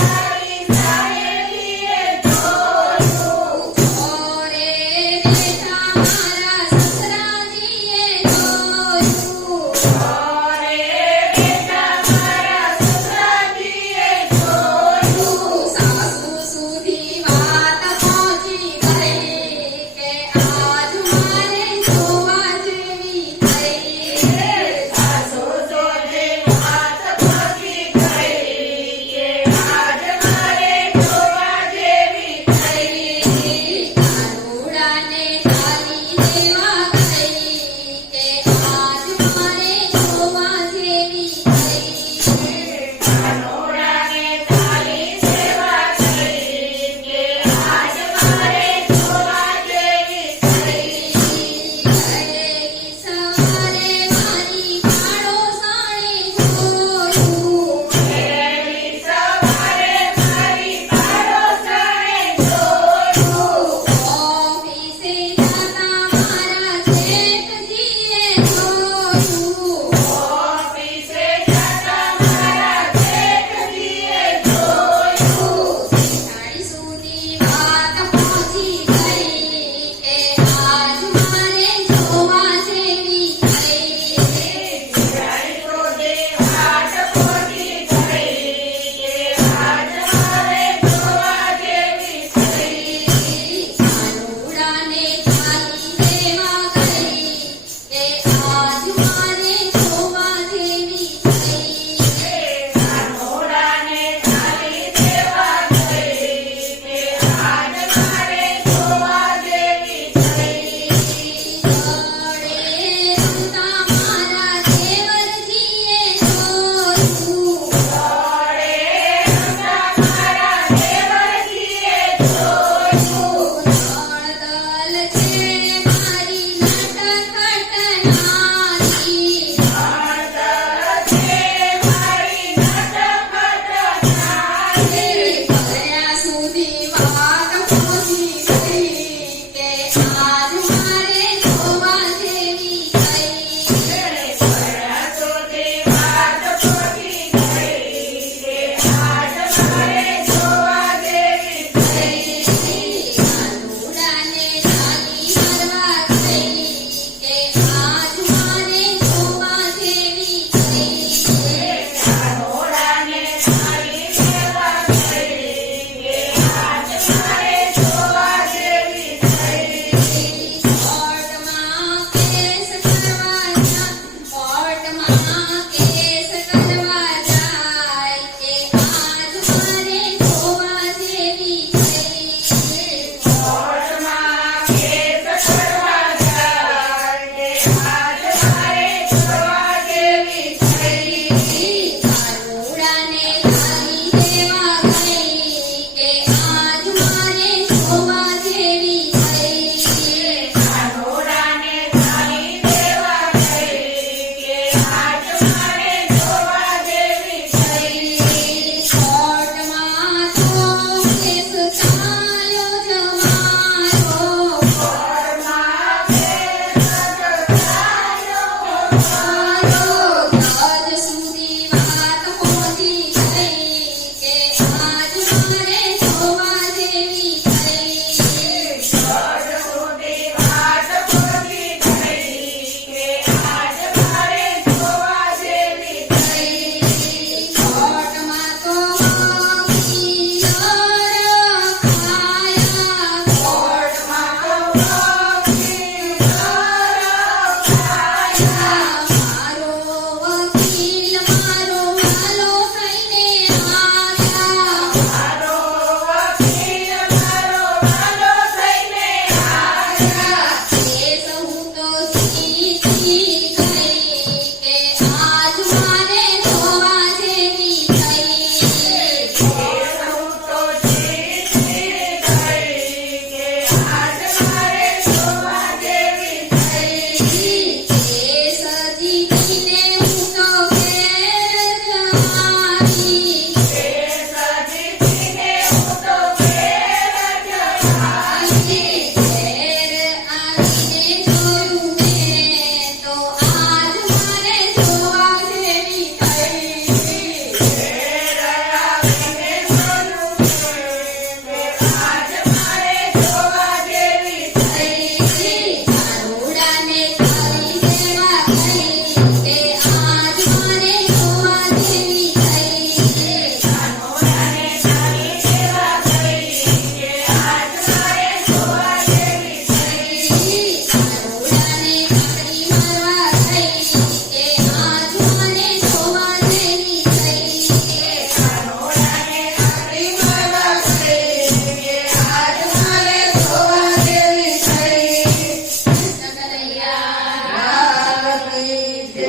Bye.